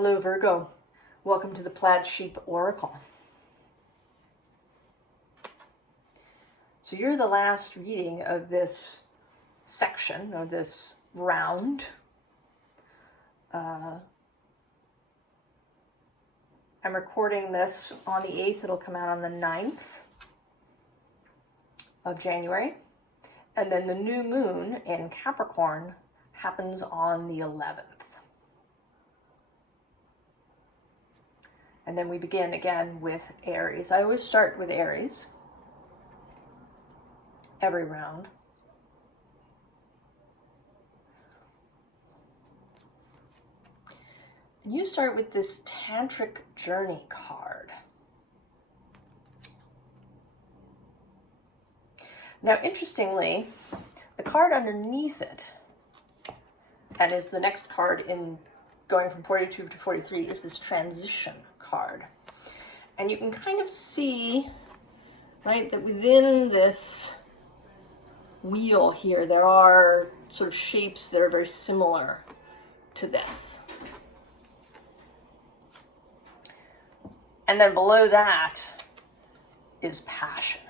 Hello Virgo, welcome to the Plaid Sheep Oracle. So you're the last reading of this section, or this round. I'm recording this on the 8th, it'll come out on the 9th of January. And then the new moon in Capricorn happens on the 11th. And then we begin again with Aries. I always start with Aries every round. And you start with this Tantric Journey card. Now, interestingly, the card underneath it, and is the next card in going from 42 to 43, is this transition card. And you can kind of see, right, that within this wheel here, there are sort of shapes that are very similar to this. And then below that is passion.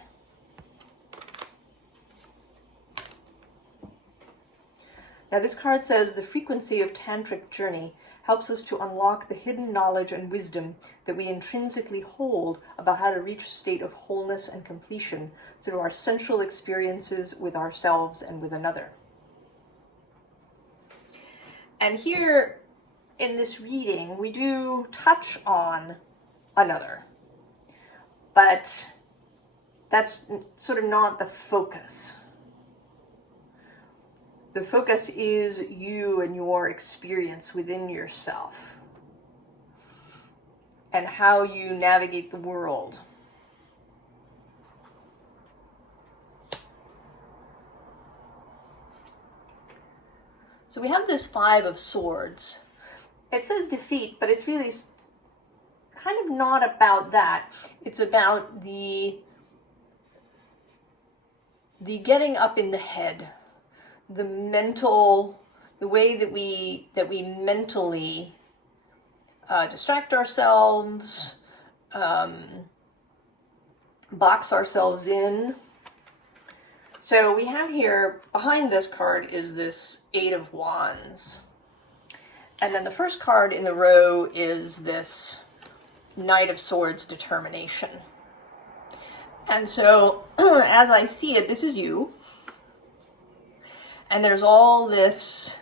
Now this card says, the frequency of Tantric journey helps us to unlock the hidden knowledge and wisdom that we intrinsically hold about how to reach a state of wholeness and completion through our sensual experiences with ourselves and with another. And here in this reading, we do touch on another, but that's sort of not the focus. The focus is you and your experience within yourself and how you navigate the world. So we have this Five of Swords. It says defeat, but it's really kind of not about that. It's about the getting up in the head. The way that we mentally distract ourselves, box ourselves in. So we have here, behind this card is this Eight of Wands. And then the first card in the row is this Knight of Swords, determination. And so, as I see it, this is you. And there's all this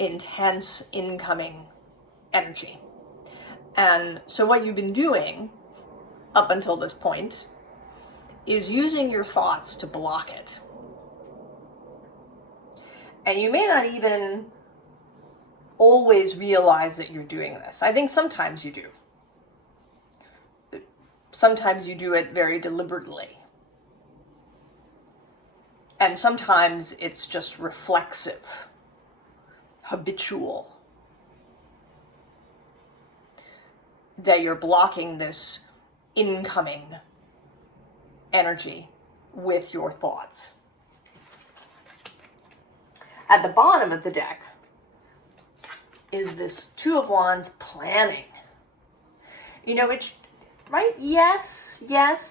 intense incoming energy. And so what you've been doing up until this point is using your thoughts to block it. And you may not even always realize that you're doing this. I think sometimes you do. Sometimes you do it very deliberately. And sometimes it's just reflexive, habitual, that you're blocking this incoming energy with your thoughts. At the bottom of the deck is this Two of Wands, planning. You know, which, right? Yes,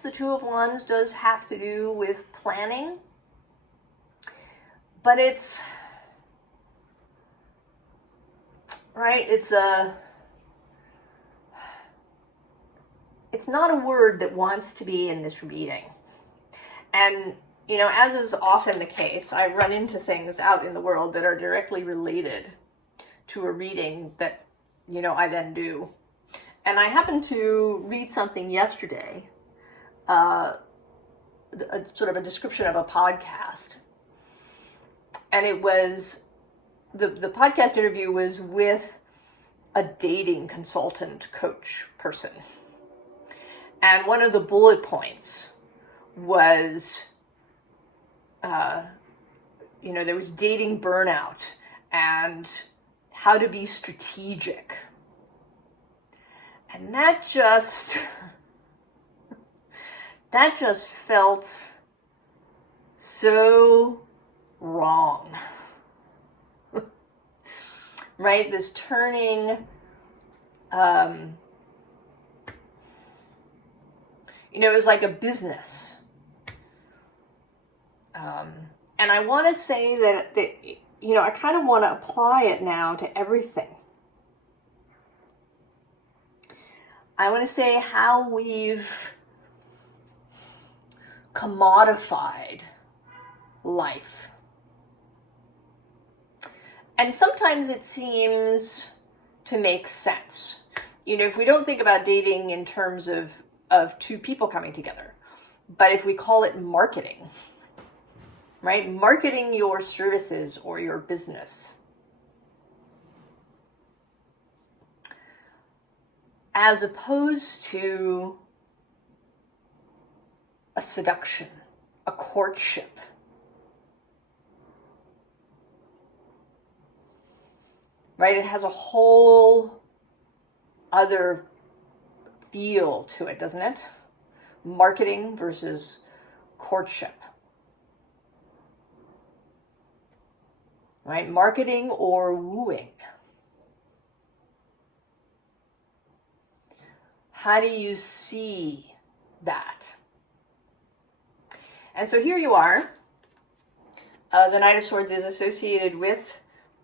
the Two of Wands does have to do with planning. But it's, right, it's not a word that wants to be in this reading. And, you know, as is often the case, I run into things out in the world that are directly related to a reading that, you know, I then do. And I happened to read something yesterday, sort of a description of a podcast. And it was, the podcast interview was with a dating consultant coach person. And one of the bullet points was, you know, there was dating burnout and how to be strategic. And that just felt so wrong. Right? This turning You know, it was like a business. And I want to say that, you know, I kind of want to apply it now to everything. I want to say how we've commodified life. And sometimes it seems to make sense. You know, if we don't think about dating in terms of two people coming together, but if we call it marketing, right? Marketing your services or your business as opposed to a seduction, a courtship. Right? It has a whole other feel to it, doesn't it? Marketing versus courtship. Right? Marketing or wooing. How do you see that? And so here you are. The Knight of Swords is associated with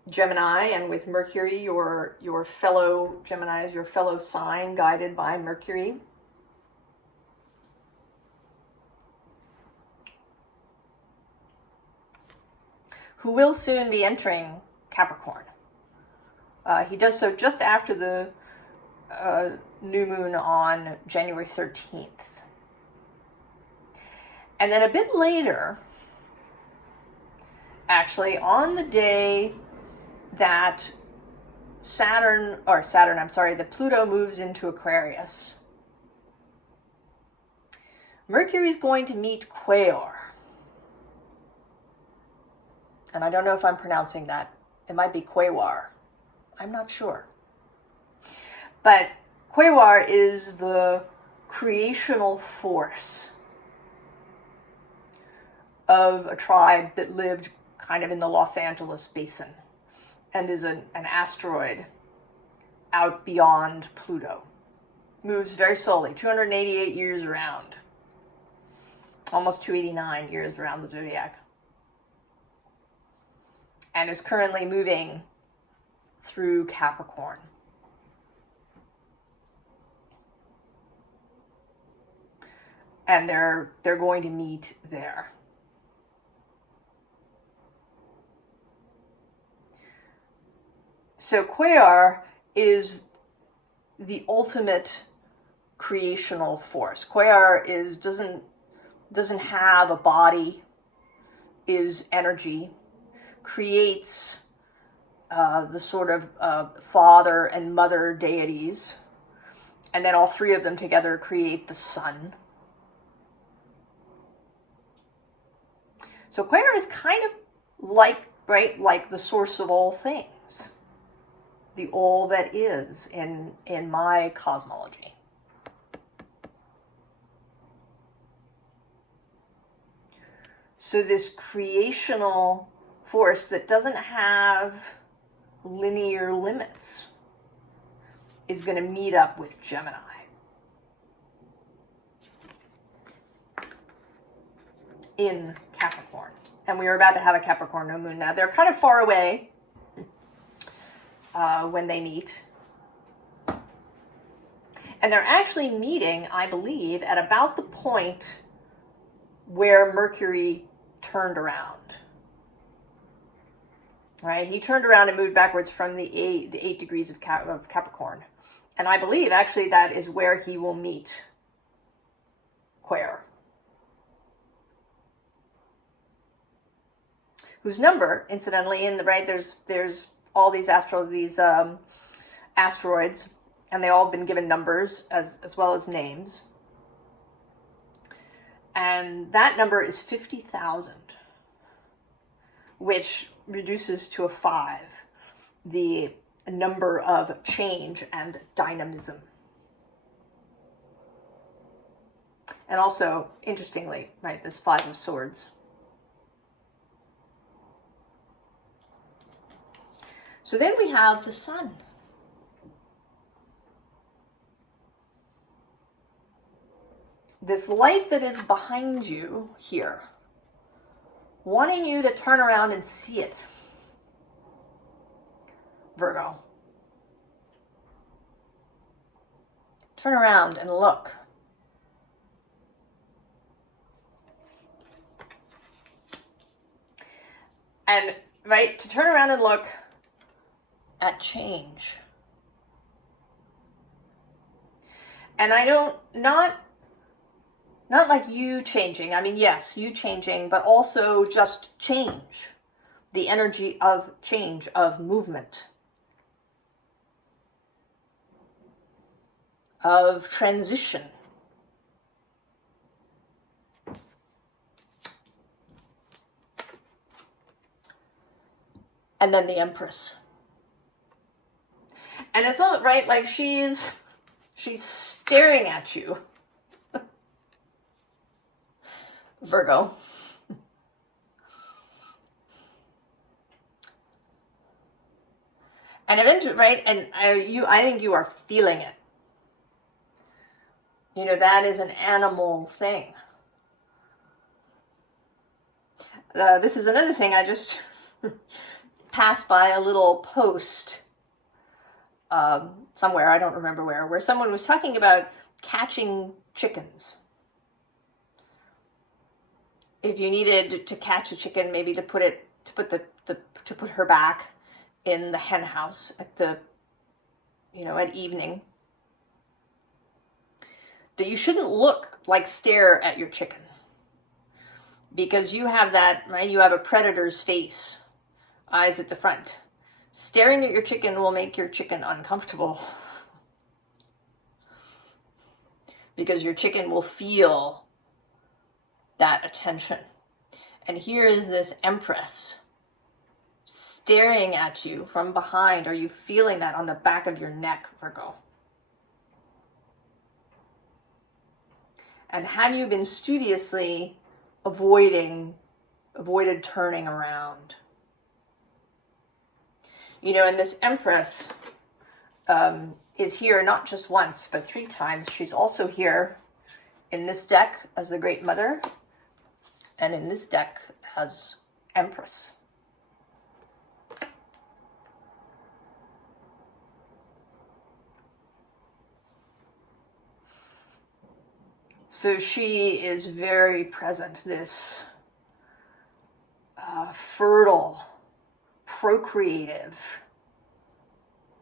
Gemini and with Mercury, your fellow Geminis, your fellow sign, guided by Mercury. Who will soon be entering Capricorn. He does so just after the new moon on January 13th. And then a bit later, actually, on the day that the Pluto moves into Aquarius, Mercury is going to meet Quaoar. And I don't know if I'm pronouncing that. It might be Quaoar. I'm not sure. But Quaoar is the creational force of a tribe that lived kind of in the Los Angeles basin and is an asteroid out beyond Pluto. Moves very slowly, 288 years around. Almost 289 years around the zodiac. And is currently moving through Capricorn. And they're going to meet there. So Quaoar is the ultimate creational force. Quaoar doesn't have a body, is energy, creates the sort of father and mother deities, and then all three of them together create the sun. So Quaoar is kind of like the source of all things, the all that is in my cosmology. So this creational force that doesn't have linear limits is going to meet up with Gemini. In Capricorn. And we are about to have a Capricorn new moon now. They're kind of far away when they meet. And they're actually meeting, I believe, at about the point where Mercury turned around. Right? He turned around and moved backwards from the 8 degrees of Capricorn. And I believe, actually, that is where he will meet Quaoar. Whose number, incidentally, there's all these asteroids, and they all have been given numbers as well as names. And that number is 50,000, which reduces to a 5, the number of change and dynamism. And also, interestingly, right, this 5 of Swords. So then we have the sun. this light that is behind you here, wanting you to turn around and see it, Virgo. Turn around and look. And, right, to turn around and look at change. And I don't, not like you changing. I mean, yes, you changing, but also just change. The energy of change, of movement, of transition. And then the Empress. And it's not right, like she's staring at you. Virgo. And eventually, right, and I think you are feeling it. You know, that is an animal thing. This is another thing, I just passed by a little post somewhere, I don't remember where someone was talking about catching chickens. If you needed to catch a chicken, maybe to put her back in the hen house at the, you know, at evening, that you shouldn't stare at your chicken, because you have that, right? You have a predator's face, eyes at the front. Staring at your chicken will make your chicken uncomfortable, because your chicken will feel that attention. And here is this Empress staring at you from behind. Are you feeling that on the back of your neck, Virgo? And have you been studiously avoided turning around? You know, and this Empress is here not just once, but 3 times. She's also here in this deck as the Great Mother, and in this deck as Empress. So she is very present, this fertile, procreative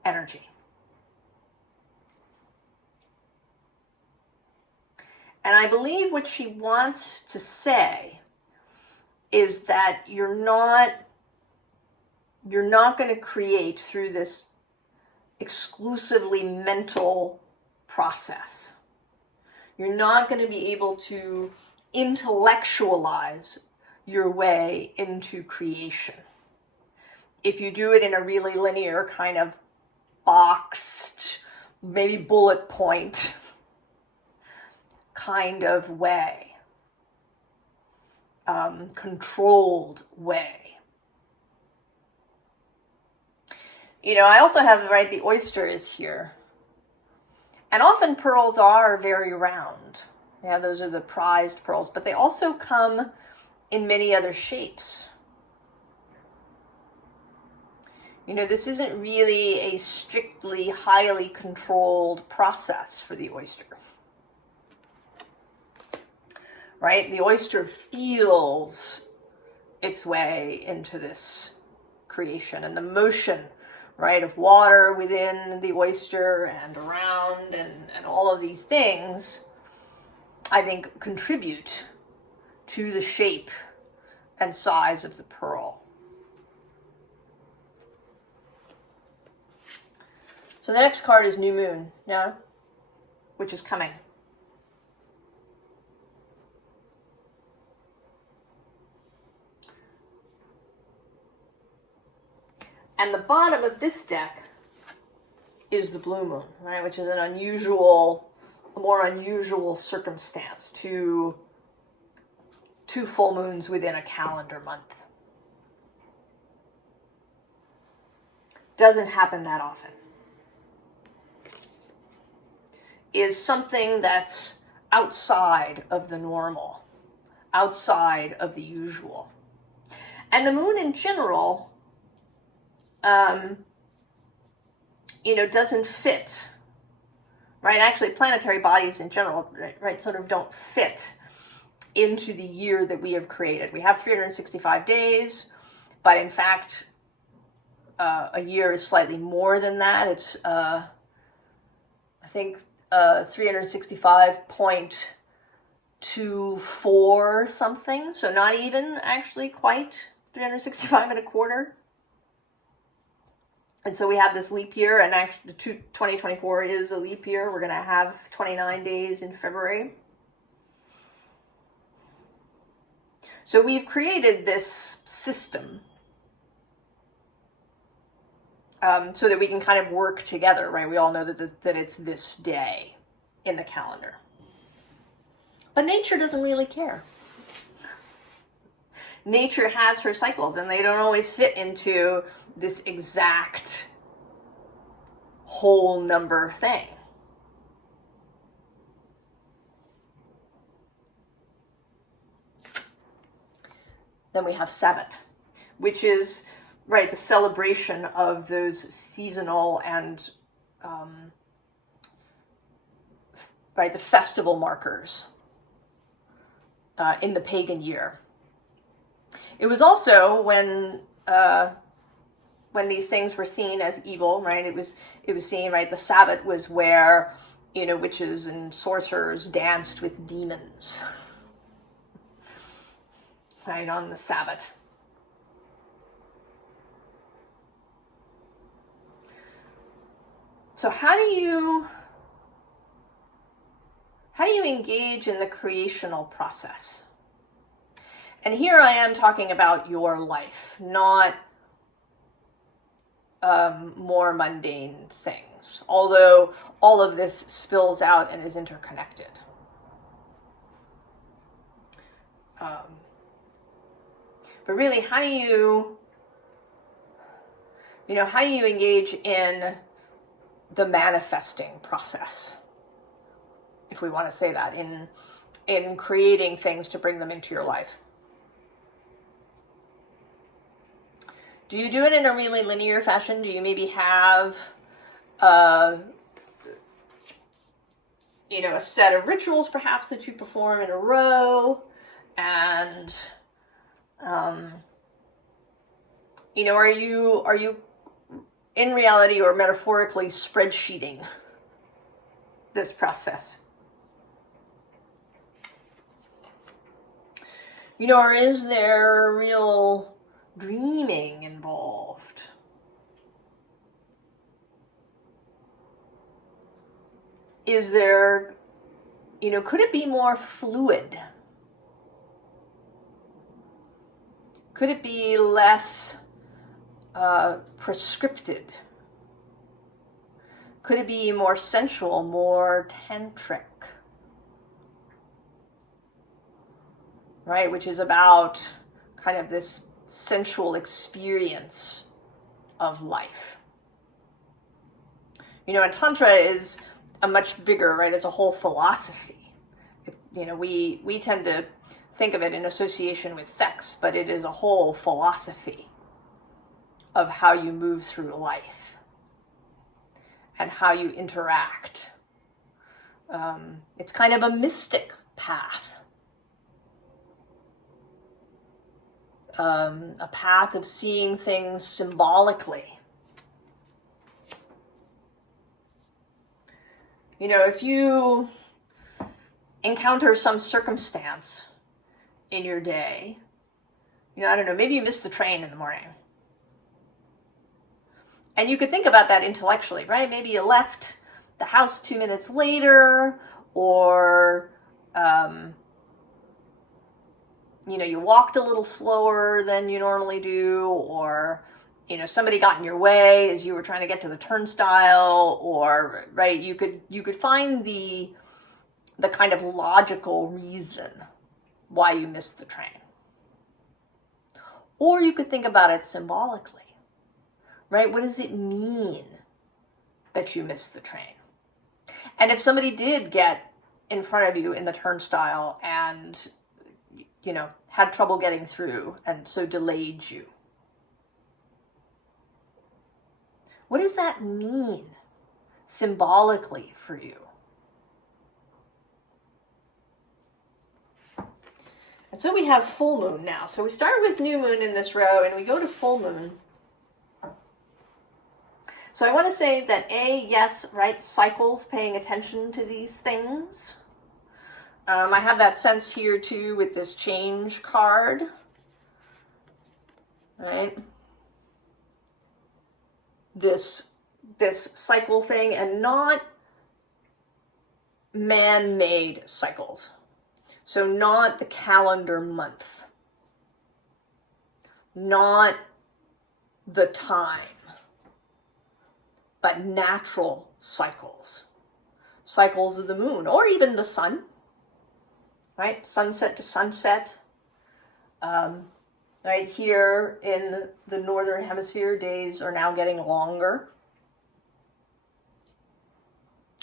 energy. And I believe what she wants to say is that you're not going to create through this exclusively mental process. You're not going to be able to intellectualize your way into creation. If you do it in a really linear kind of boxed, maybe bullet point kind of way, controlled way. You know, I also have, right, the oyster is here. And often pearls are very round. Yeah, those are the prized pearls, but they also come in many other shapes. You know, this isn't really a strictly highly controlled process for the oyster. Right? The oyster feels its way into this creation, and the motion, right, of water within the oyster and around and all of these things, I think, contribute to the shape and size of the pearl. So the next card is New Moon, yeah, which is coming. And the bottom of this deck is the blue moon, right? Which is a more unusual circumstance. Two full moons within a calendar month. Doesn't happen that often. Is something that's outside of the normal, outside of the usual. And the moon in general, doesn't fit, right? Actually, planetary bodies in general, right, sort of don't fit into the year that we have created. We have 365 days, but in fact, a year is slightly more than that. It's, I think, 365.24 something, so not even actually quite 365 and a quarter. And so we have this leap year, and actually 2024 is a leap year. We're going to have 29 days in February. So we've created this system so that we can kind of work together, right? We all know that it's this day in the calendar. But nature doesn't really care. Nature has her cycles, and they don't always fit into this exact whole number thing. Then we have Sabbath, which is, right, the celebration of those seasonal and, right, the festival markers in the pagan year. It was also when these things were seen as evil, right? It was seen, right? The Sabbath was where, witches and sorcerers danced with demons, right, on the Sabbath. So how do you engage in the creational process? And here I am talking about your life, not more mundane things, although all of this spills out and is interconnected. But really, how do you engage in the manifesting process, if we want to say that, in creating things to bring them into your life? Do you do it in a really linear fashion? Do you maybe have a set of rituals perhaps that you perform in a row, and are you in reality or metaphorically spreadsheeting this process? Or is there real dreaming involved? Is there, could it be more fluid? Could it be less prescripted? Could it be more sensual, more tantric? Right, which is about kind of this sensual experience of life. And Tantra is a much bigger, right, it's a whole philosophy. We tend to think of it in association with sex, but it is a whole philosophy of how you move through life and how you interact. It's kind of a mystic path. A path of seeing things symbolically. If you encounter some circumstance in your day, I don't know, maybe you missed the train in the morning. And you could think about that intellectually, right? Maybe you left the house 2 minutes later, or you walked a little slower than you normally do, or, somebody got in your way as you were trying to get to the turnstile, or, right, you could find the kind of logical reason why you missed the train. Or you could think about it symbolically, right? What does it mean that you missed the train? And if somebody did get in front of you in the turnstile and, you know, had trouble getting through and so delayed you. What does that mean symbolically for you? And so we have full moon now. So we start with new moon in this row and we go to full moon. So I want to say that yes, right, cycles, paying attention to these things. I have that sense here too with this change card, right? This cycle thing, and not man-made cycles. So not the calendar month, not the time, but natural cycles. Cycles of the moon, or even the sun, right? Sunset to sunset. Right here in the northern hemisphere, days are now getting longer.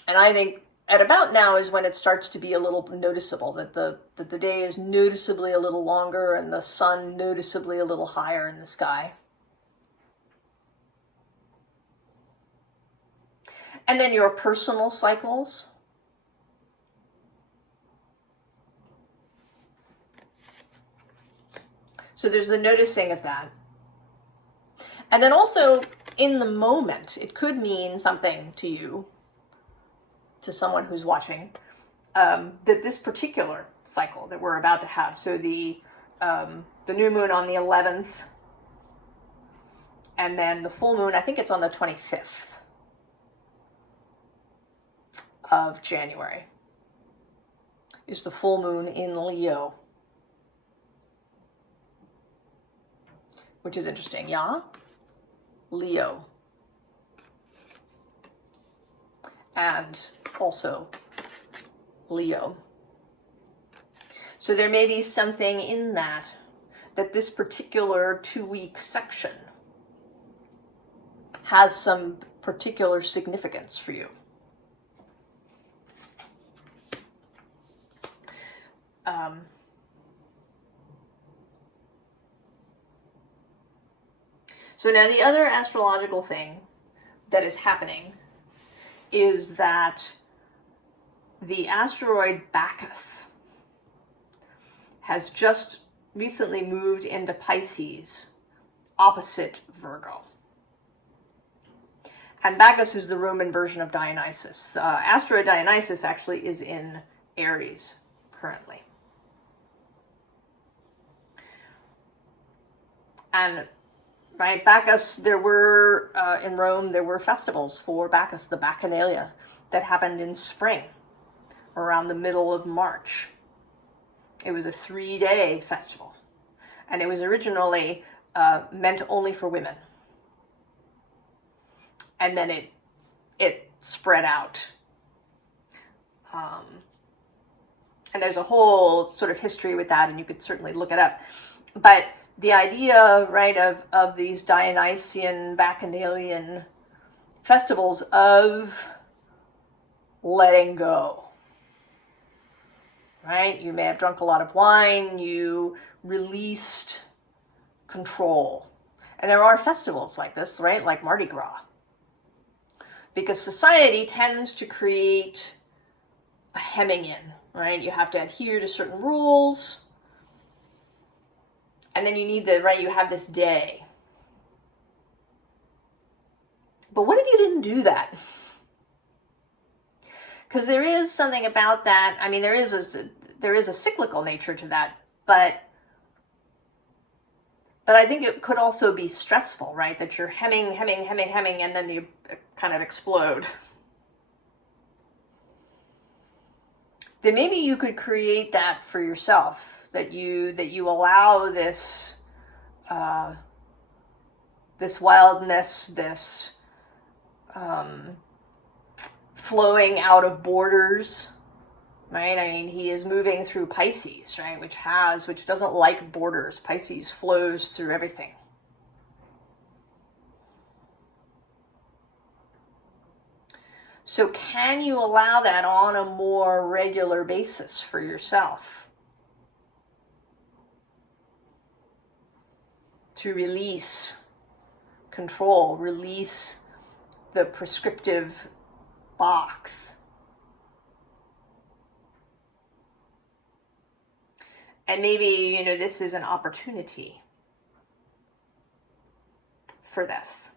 And I think at about now is when it starts to be a little noticeable that the day is noticeably a little longer and the sun noticeably a little higher in the sky. And then your personal cycles. So there's the noticing of that. And then also in the moment, it could mean something to you, to someone who's watching, that this particular cycle that we're about to have, so the new moon on the 11th, and then the full moon, I think it's on the 25th of January, is the full moon in Leo. Which is interesting, yeah? Leo. And also Leo. So there may be something in that this particular 2-week section has some particular significance for you. So now the other astrological thing that is happening is that the asteroid Bacchus has just recently moved into Pisces, opposite Virgo. And Bacchus is the Roman version of Dionysus. Asteroid Dionysus actually is in Aries currently. And right, Bacchus, there were, in Rome, there were festivals for Bacchus, the Bacchanalia, that happened in spring, around the middle of March. It was a 3-day festival, and it was originally meant only for women. And then it spread out. And there's a whole sort of history with that, and you could certainly look it up. But the idea, right, of these Dionysian, Bacchanalian festivals of letting go, right? You may have drunk a lot of wine, you released control. And there are festivals like this, right, like Mardi Gras. Because society tends to create a hemming in, right? You have to adhere to certain rules. And then you need you have this day. But what if you didn't do that? Because there is something about that. I mean, there is a cyclical nature to that, but I think it could also be stressful, right? That you're hemming, and then you kind of explode. Then maybe you could create that for yourself. That you allow this this wildness, this flowing out of borders, right? I mean, he is moving through Pisces, right? Which doesn't like borders. Pisces flows through everything. So can you allow that on a more regular basis for yourself? To release control, release the prescriptive box. And maybe, this is an opportunity for this.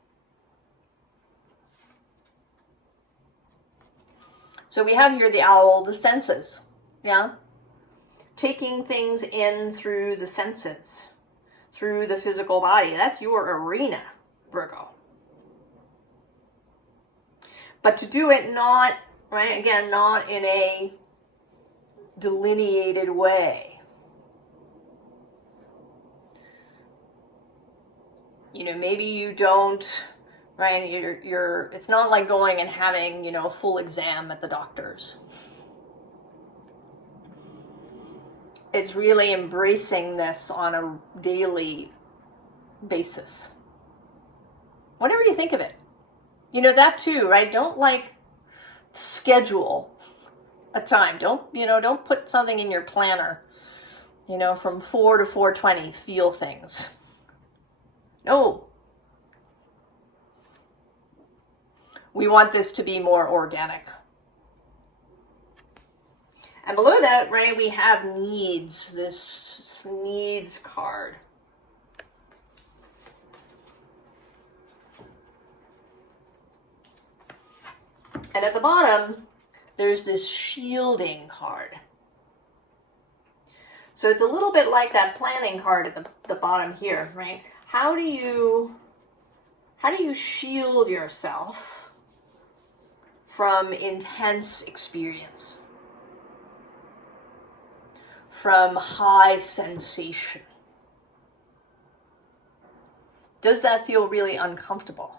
So we have here the owl, the senses, yeah? Taking things in through the senses, through the physical body. That's your arena, Virgo. But to do it not, right, again, not in a delineated way. Maybe you don't, right, it's not like going and having, a full exam at the doctor's. It's really embracing this on a daily basis. Whatever you think of it. That too, right? Don't schedule a time. Don't put something in your planner, from 4 to 4:20, feel things. No. We want this to be more organic. And below that, right, we have needs, this needs card. And at the bottom, there's this shielding card. So it's a little bit like that planning card at the bottom here, right? How do you shield yourself from intense experience? From high sensation? Does that feel really uncomfortable?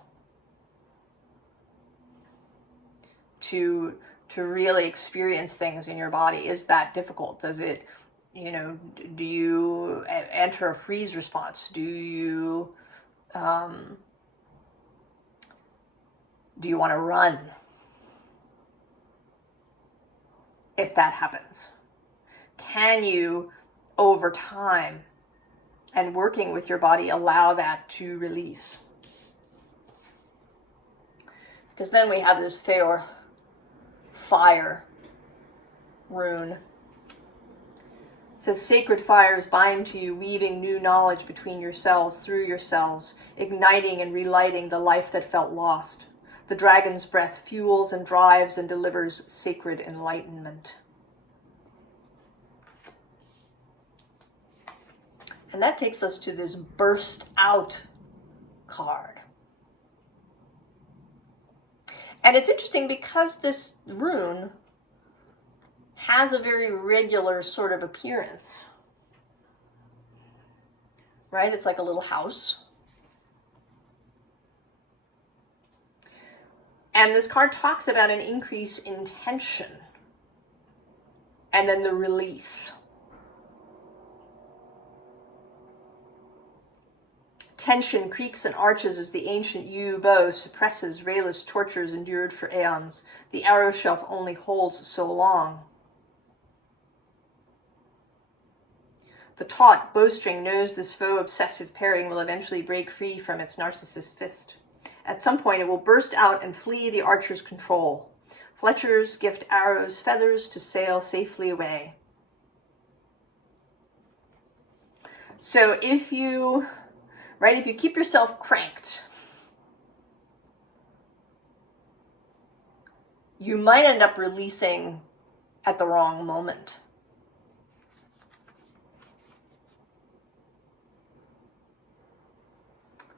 To really experience things in your body? Is that difficult? Does it, do you enter a freeze response? Do you want to run if that happens? Can you, over time and working with your body, allow that to release? Because then we have this Quaoar fire rune. It says, sacred fires bind to you, weaving new knowledge between your cells, through your cells, igniting and relighting the life that felt lost. The dragon's breath fuels and drives and delivers sacred enlightenment. And that takes us to this burst out card. And it's interesting because this rune has a very regular sort of appearance. Right? It's like a little house. And this card talks about an increase in tension and then the release. Tension creaks and arches as the ancient yew bow suppresses rayless tortures endured for aeons. The arrow shelf only holds so long. The taut bowstring knows this foe-obsessive pairing will eventually break free from its narcissist fist. At some point it will burst out and flee the archer's control. Fletchers gift arrows feathers to sail safely away. So if you keep yourself cranked, you might end up releasing at the wrong moment.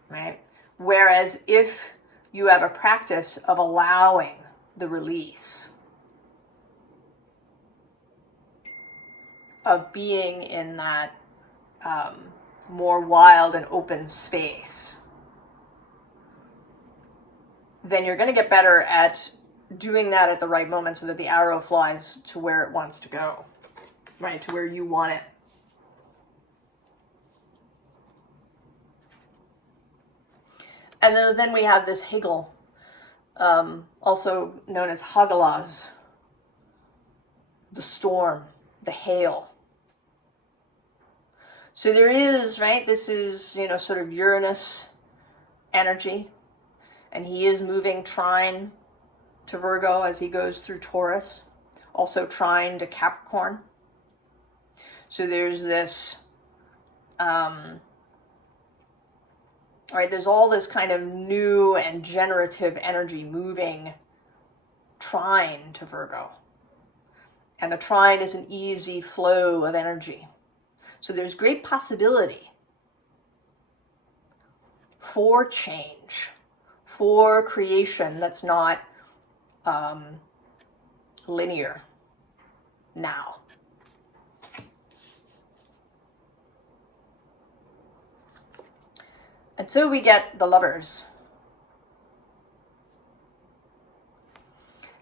Right? Whereas if you have a practice of allowing the release, of being in that more wild and open space, then you're going to get better at doing that at the right moment so that the arrow flies to where it wants to go, right? To where you want it. And then we have this Hegel also known as Hagalaz, the storm, the hail. So there is, right, this is, you know, sort of Uranus energy, and he is moving trine to Virgo as he goes through Taurus, also trine to Capricorn. So there's this, right, there's all this kind of new and generative energy moving trine to Virgo. And the trine is an easy flow of energy. So there's great possibility for change, for creation that's not linear now. And so we get the Lovers.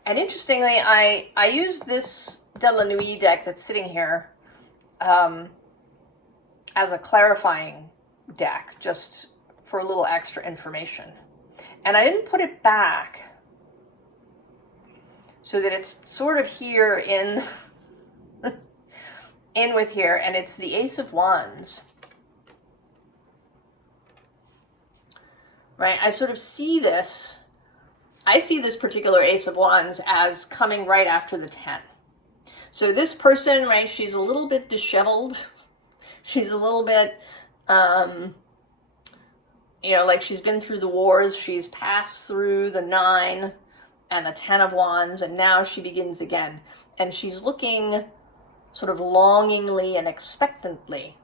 And interestingly, I used this De La Nuit deck that's sitting here as a clarifying deck, just for a little extra information. And I didn't put it back so that it's sort of here in with here, and it's the Ace of Wands. Right? I sort of see this, I see this particular Ace of Wands as coming right after the 10. So this person, right, she's a little bit disheveled. She's a little bit, you know, like she's been through the wars. She's passed through the 9 and the 10 of Wands, and now she begins again. And she's looking sort of longingly and expectantly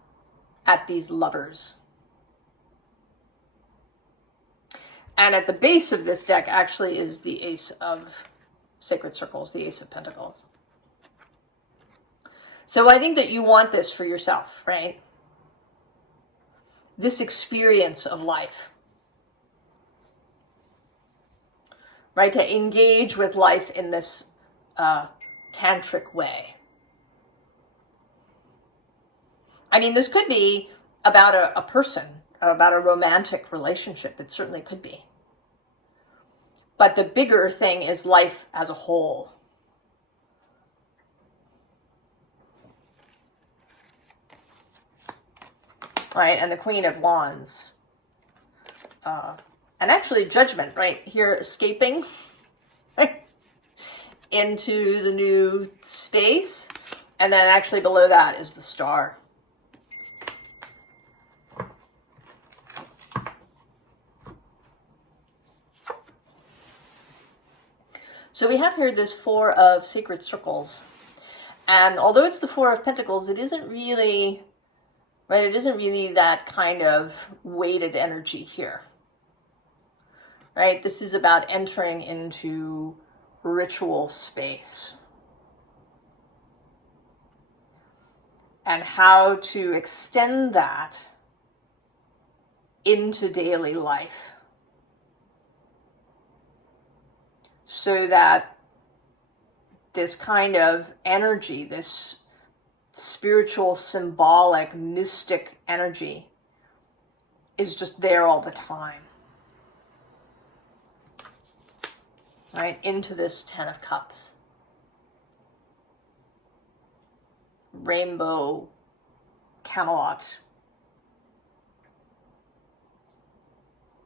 at these lovers. And at the base of this deck actually is the Ace of Sacred Circles, the Ace of Pentacles. So I think that you want this for yourself, right? This experience of life. Right? To engage with life in this tantric way. I mean, this could be about a person, about a romantic relationship. It certainly could be. But the bigger thing is life as a whole. Right, and the Queen of Wands. And actually Judgment, right, here escaping into the new space. And then actually below that is the Star. So we have here this Four of Sacred Circles. And although it's the Four of Pentacles, it isn't really, right, it isn't really that kind of weighted energy here. Right? This is about entering into ritual space. And how to extend that into daily life. So that this kind of energy, this spiritual, symbolic, mystic energy is just there all the time. Right? Into this 10 of Cups. Rainbow, Camelot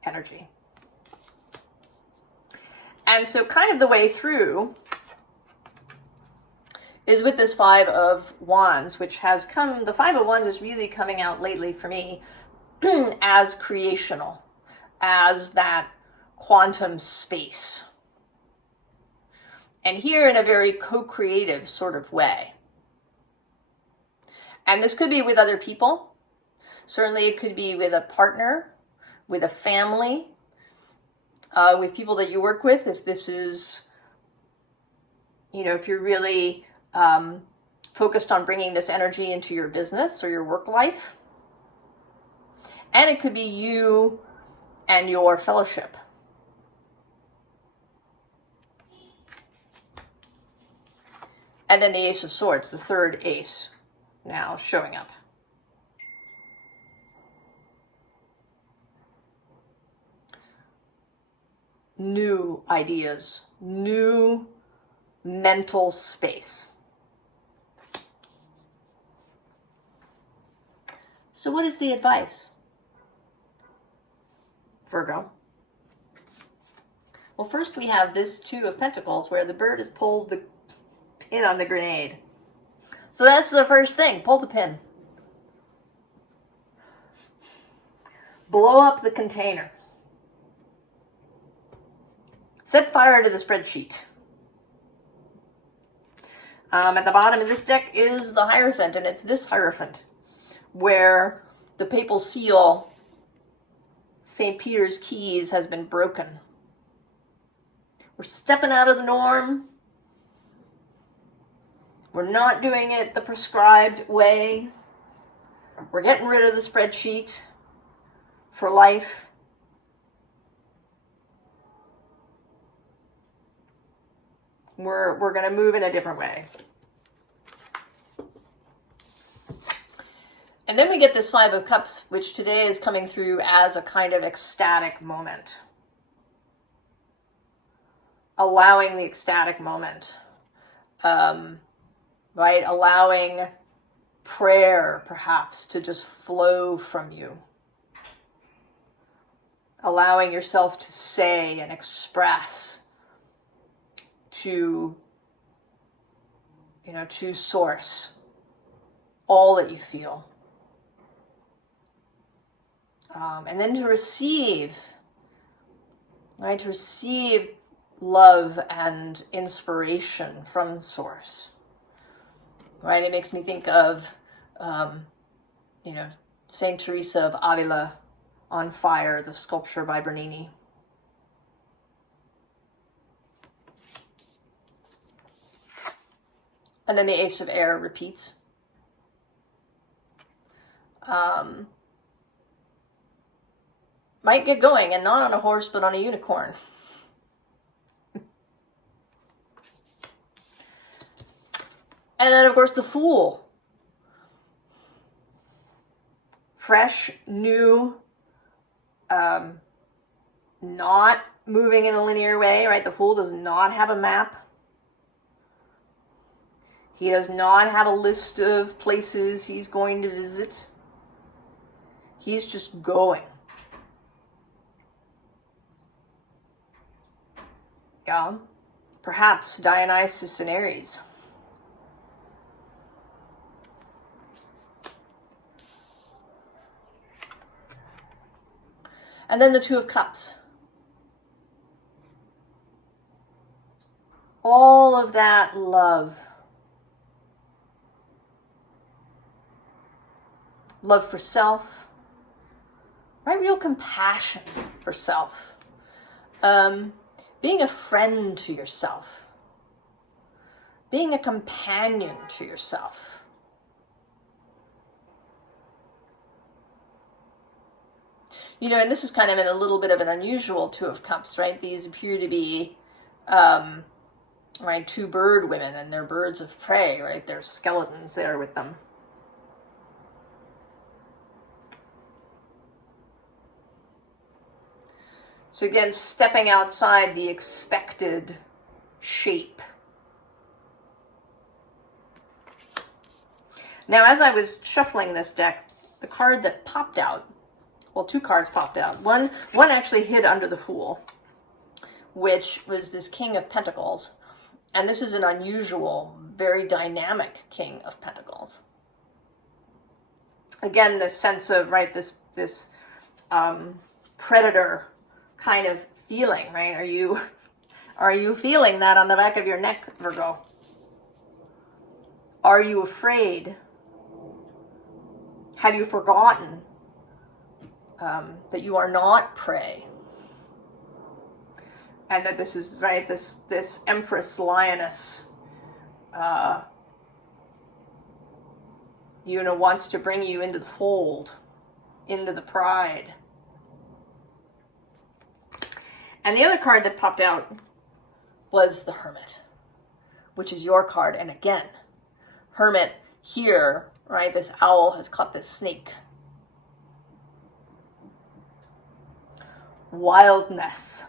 energy. And so kind of the way through is with this Five of Wands, which has come, the Five of Wands is really coming out lately for me as creational, as that quantum space. And here in a very co-creative sort of way. And this could be with other people. Certainly it could be with a partner, with a family, with people that you work with. If this is, you know, if you're really focused on bringing this energy into your business or your work life. And it could be you and your fellowship. And then the Ace of Swords, the third ace, now showing up. new ideas, new mental space. So what is the advice, Virgo? Well, first we have this Two of Pentacles where the bird has pulled the pin on the grenade. So that's the first thing. Pull the pin. Blow up the container. Set fire to the spreadsheet. At the bottom of this deck is the Hierophant, and it's this Hierophant where the papal seal, St. Peter's keys, has been broken. We're stepping out of the norm. We're not doing it the prescribed way. We're getting rid of the spreadsheet for life. We're going to move in a different way. And then we get this Five of Cups, which today is coming through as a kind of ecstatic moment. Allowing the ecstatic moment. Right? Allowing prayer, perhaps, to just flow from you. Allowing yourself to say and express to source all that you feel. And then to receive, right? To receive love and inspiration from source, right? It makes me think of, Saint Teresa of Avila, On Fire, the sculpture by Bernini. And then the Ace of Air repeats. Might get going, and not on a horse, but on a unicorn. And then, of course, the Fool. Fresh, new, not moving in a linear way, right? The Fool does not have a map. He does not have a list of places he's going to visit. He's just going. Yeah. Perhaps Dionysus and Aries. And then the Two of Cups. All of that love. Love for self. Right? Real compassion for self. Being a friend to yourself. Being a companion to yourself. And this is kind of in a little bit of an unusual Two of Cups, right? These appear to be, right, two bird women, and they're birds of prey, right? There's skeletons there with them. So again, stepping outside the expected shape. Now, as I was shuffling this deck, the card that popped out, well, two cards popped out. One actually hid under the Fool, which was this King of Pentacles. And this is an unusual, very dynamic King of Pentacles. Again, this sense of, right, this predator kind of feeling, right? Are you feeling that on the back of your neck, Virgo? Are you afraid? Have you forgotten that you are not prey? And that this is, right, this Empress Lioness, wants to bring you into the fold, into the pride. And the other card that popped out was the Hermit, which is your card. And again, Hermit here, right, this owl has caught this snake. Wildness.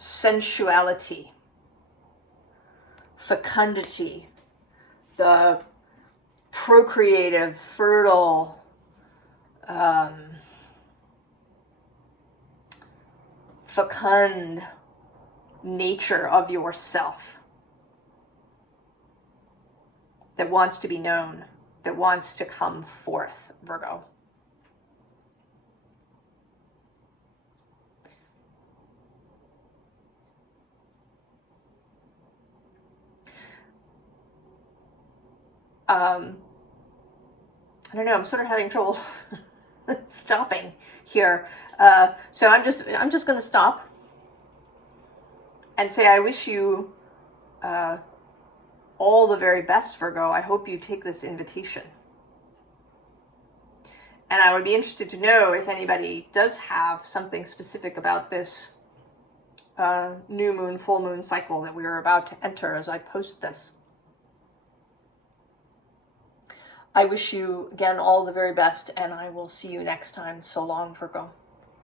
sensuality, fecundity, the procreative, fertile, fecund nature of yourself that wants to be known, that wants to come forth, Virgo. I don't know, I'm sort of having trouble stopping here. So I'm just going to stop and say I wish you all the very best, Virgo. I hope you take this invitation. And I would be interested to know if anybody does have something specific about this new moon, full moon cycle that we are about to enter as I post this. I wish you, again, all the very best, and I will see you next time. So long, Virgo.